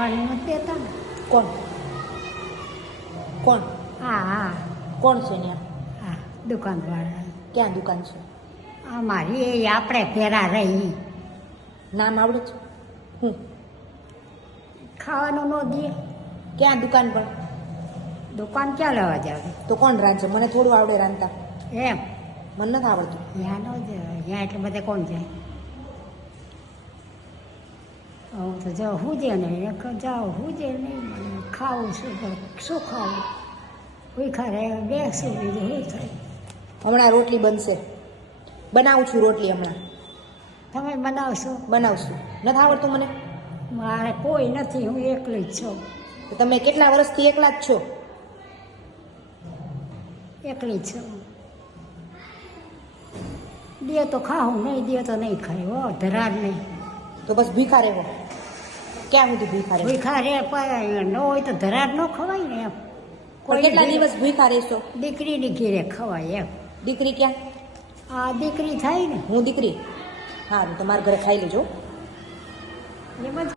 ખાવાનું નથી દેતા ને. કોણ કોણ હા હા કોણ છે ત્યાં? હા દુકાનવાળા. ક્યાં દુકાન છે? અમારી એ આપણે ભેરા રહી. નામ આવડે છે? હું ખાવાનું ન દે. ક્યાં દુકાન પણ? દુકાન ક્યાં લેવા જાવ? તો કોણ રાંધશે? મને થોડું આવડે રાંધતા, એમ મને નથી આવડતું. ત્યાં ન જ ત્યાં એટલે બધે કોણ જાય? હું તો જાઉં હું જે નહીં જાઉં હું જે નહીં મને ખાવું શું ખાવું ભૂખા રહે બેસું બીજું શું થાય. હમણાં રોટલી બનશે, બનાવું છું રોટલી હમણાં. તમે બનાવશો? બનાવશું. નથી આવડતું મને? મારે કોઈ નથી, હું એકલી જ છું. તો તમે કેટલા વર્ષથી એકલા જ છો? એકલી જ છું. દે તો ખાવું, નહીં દે તો નહીં ખાય હો ધરાર નહીં. તો બસ ભીખા રહેવો. ક્યાં સુધી ભીખા રહેવો? ભૂખા રે પણ ન હોય તો ધરાર ન ખવાય ને એમ. પણ કેટલા દિવસ ભીખા રહેશો? દીકરીની ઘીરે ખવાય એમ. દીકરી ક્યાં? આ દીકરી થાય ને હું દીકરી. સારું, તો મારા ઘરે ખાઈ લેજો. એમ જ